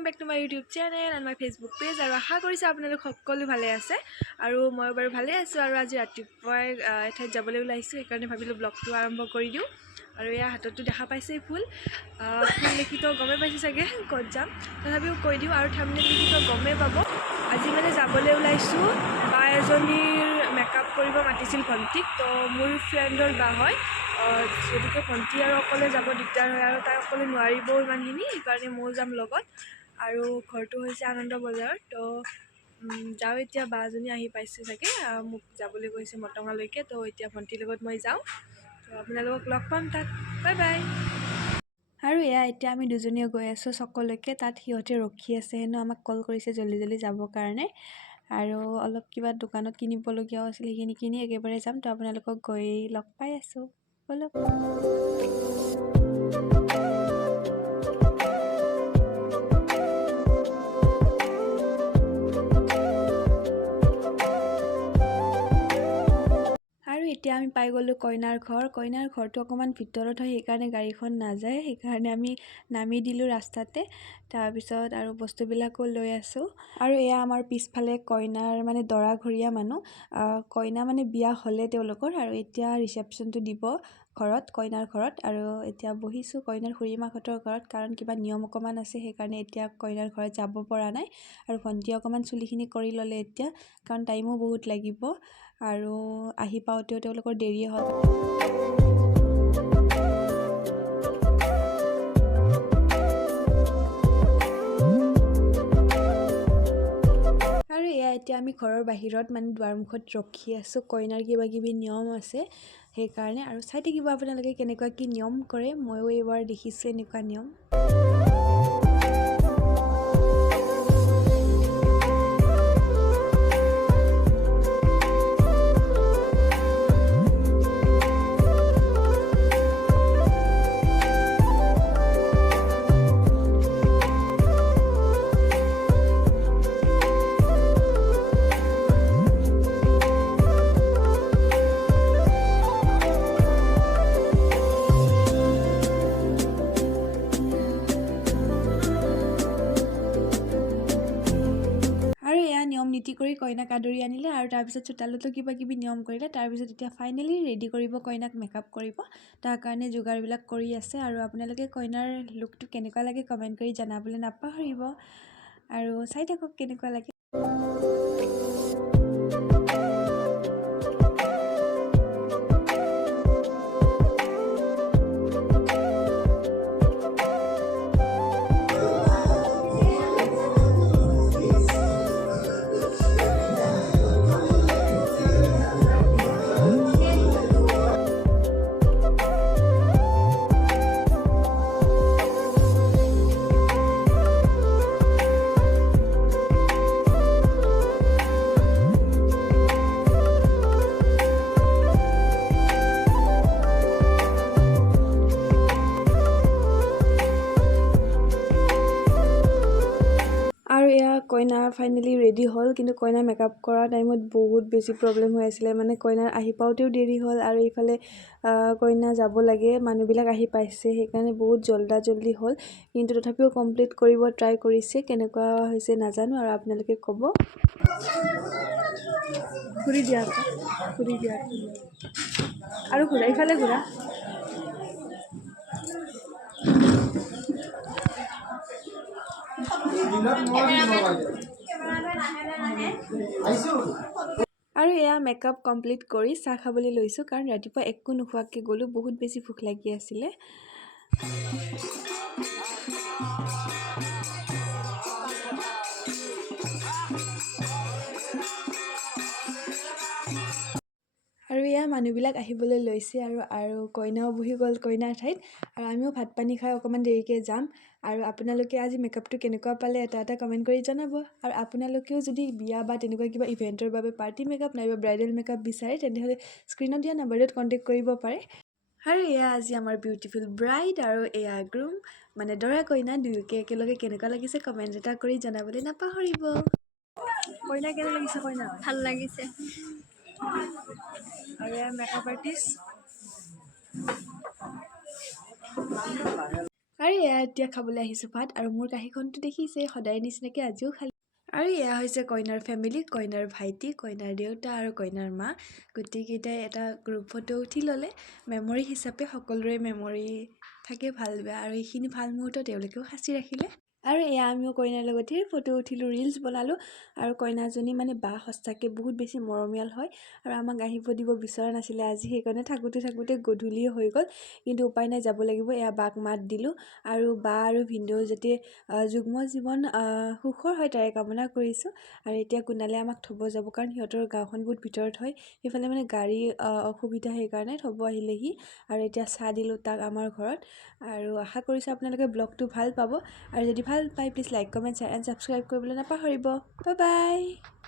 welcome back to my YouTube channel and my Facebook page. আৰু আশা কৰিছো আপোনালোক সকলো ভালে আছে আৰু মই বাৰু ভালে আছো আৰু আজি ৰাতিপুৱাই এঠাইত যাবলৈ ওলাইছো সেইকাৰণে ভাবিলো ব্লগটো আৰম্ভ কৰি দিও আৰু এয়া হাতটো দেখা পাইছে ফুল লিখিত গমে পাইছে চাগে ক'ত যাম তথাপিও কৈ দিও আৰু থাম্বনেল লিখিত গমে পাব আজি মানে যাবলৈ ওলাইছো বা এজনীৰ মেকআপ কৰিব মাতিছিল ভন্টিক তো মোৰ ফ্ৰেণ্ডৰ বা হয় যদিকে ভন্টি আৰু অকলে যাব দিগদাৰ হয় আৰু তাই অকলে নোৱাৰিব ইমানখিনি সেইকাৰণে মই যাম লগত আৰু ঘৰটো হৈছে আনন্দ বজাৰ তো যাওঁ এতিয়া বাজনী আহি পাইছে চাগে মোক যাবলৈ গৈছে মটঙালৈকে তো এতিয়া ভন্টিৰ লগত মই যাওঁ তো আপোনালোকক লগ পাম তাত বাই বাই আৰু এয়া এতিয়া আমি দুজনীয়ে গৈ আছোঁ সকলোকে তাত সিহঁতে ৰখি আছে হেনো আমাক কল কৰিছে জল্দি জল্দি যাবৰ কাৰণে আৰু অলপ কিবা দোকানত কিনিবলগীয়াও আছিল সেইখিনি কিনি একেবাৰে যাম তো আপোনালোকক গৈ লগ পাই আছোঁ বলক এতিয়া আমি পাই গ'লো কইনাৰ ঘৰটো অকমান ভিতৰত হয় সেইকাৰণে গাড়ীখন নাযায় সেইকাৰণে আমি নামি দিলোঁ ৰাস্তাতে তাৰপিছত আৰু বস্তুবিলাকো লৈ আছোঁ আৰু এয়া আমাৰ পিছফালে কইনাৰ মানে দৰা ঘৰীয়া মানুহ কইনা মানে বিয়া হ'লে তেওঁলোকৰ আৰু এতিয়া ৰিসেপশ্যনটো দিব ঘৰত কইনাৰ ঘৰত আৰু এতিয়া বহিছোঁ কইনাৰ খুৰীমাহঁতৰ ঘৰত কাৰণ কিবা নিয়ম অকমান আছে সেইকাৰণে এতিয়া কইনাৰ ঘৰত যাব পৰা নাই আৰু ভন্টি অকমান চুলিখিনি কৰি ল'লে এতিয়া কাৰণ টাইমো বহুত লাগিব আৰু আহি পাওঁতেও তেওঁলোকৰ দেৰি হ'ল আৰু এয়া এতিয়া আমি ঘৰৰ বাহিৰত মানে দুৱাৰমুখত ৰখি আছোঁ কইনাৰ কিবা কিবি নিয়ম আছে সেইকাৰণে আৰু চাই থাকিব আপোনালোকে কেনেকুৱা কি নিয়ম কৰে ময়ো এইবাৰ দেখিছোঁ এনেকুৱা নিয়ম নিয়ম নীতি কৰি কইনাক আদৰি আনিলে আৰু তাৰপিছত চোতালতো কিবা কিবি নিয়ম কৰিলে তাৰপিছত এতিয়া ফাইনেলি ৰেডি কৰিব কইনাক মেকআপ কৰিব তাৰ কাৰণে যোগাৰবিলাক কৰি আছে আৰু আপোনালোকে কইনাৰ লুকটো কেনেকুৱা লাগে কমেণ্ট কৰি জনাবলৈ নাপাহৰিব আৰু চাই থাকক কেনেকুৱা লাগে কইনা ফাইনেলি ৰেডি হ'ল কিন্তু কইনা মেকআপ কৰা টাইমত বহুত বেছি প্ৰব্লেম হৈ আছিলে মানে কইনাৰ আহি পাওঁতেও দেৰি হ'ল আৰু এইফালে কইনা যাব লাগে মানুহবিলাক আহি পাইছে সেইকাৰণে বহুত জল্দি হ'ল কিন্তু তথাপিও কমপ্লিট কৰিব ট্ৰাই কৰিছে কেনেকুৱা হৈছে নাজানো আৰু আপোনালোকে ক'ব ঘূৰি দিয়া আৰু ঘূৰা ইফালে ঘূৰা আৰু এয়া মেকআপ কমপ্লিট কৰি চাহ খাবলৈ লৈছোঁ কাৰণ ৰাতিপুৱা একো নোখোৱাকৈ গ'লোঁ বহুত বেছি ভোক লাগি আছিলে আৰু এয়া মানুহবিলাক আহিবলৈ লৈছে আৰু কইনাও বহি গ'ল কইনাৰ ঠাইত আৰু আমিও ভাত পানী খাই অকণমান দেৰিকৈ যাম আৰু আপোনালোকে আজি মেকআপটো কেনেকুৱা পালে এটা কমেণ্ট কৰি জনাব আৰু আপোনালোকেও যদি বিয়া বা তেনেকুৱা কিবা ইভেণ্টৰ বাবে পাৰ্টি মেকআপ নাইবা ব্ৰাইডেল মেকআপ বিচাৰে তেনেহ'লে স্ক্ৰীণত দিয়া নাম্বাৰত কণ্টেক্ট কৰিব পাৰে আৰু এয়া আজি আমাৰ বিউটিফুল ব্ৰাইড আৰু এয়া গ্ৰুম মানে দৰা কইনা দুয়োকে একেলগে কেনেকুৱা লাগিছে কমেণ্ট এটা কৰি জনাবলৈ নাপাহৰিব কইনা কেনে লাগিছে কইনা ভাল লাগিছে আৰু এয়া মেকআপ আৰ্টিষ্ট আৰু এয়া এতিয়া খাবলৈ আহিছোঁ ভাত আৰু মোৰ কাঁহীখনটো দেখিছে সদায় নিচিনাকৈ আজিও খালি আৰু এয়া হৈছে কইনাৰ ফেমিলি কইনাৰ ভাইটি কইনাৰ দেউতা আৰু কইনাৰ মা গোটেইকেইটাই এটা গ্ৰুপ ফটো উঠি ল'লে মেমৰি হিচাপে সকলোৰে মেমৰি থাকে ভাল বেয়া আৰু এইখিনি ভাল মুহূৰ্ত তেওঁলোকেও সাঁচি ৰাখিলে আৰু এয়া আমিও কইনাৰ লগতে ফটো উঠিলোঁ ৰিলছ বনালোঁ আৰু কইনাজনী মানে বা সঁচাকৈ বহুত বেছি মৰমীয়াল হয় আৰু আমাক আহিব দিব বিচৰা নাছিলে আজি সেইকাৰণে থাকোঁতে গধূলি হৈ গ'ল কিন্তু উপায় নাই যাব লাগিব এয়া বাক মাত দিলোঁ আৰু বা আৰু ভিনদেউ যাতে যুগ্ম জীৱন সুখৰ হয় তাৰে কামনা কৰিছোঁ আৰু এতিয়া কুনালে আমাক থ'ব যাব কাৰণ সিহঁতৰ গাঁওখন বহুত ভিতৰত হয় সেইফালে মানে গাড়ী অসুবিধা সেইকাৰণে থ'ব আহিলেহি আৰু এতিয়া চাহ দিলোঁ তাক আমাৰ ঘৰত আৰু আশা কৰিছোঁ আপোনালোকে ব্লগটো ভাল পাব আৰু যদি ভাল পায় please like comment share and subscribe কৰিবলৈ নাপাহৰিব বাই বাই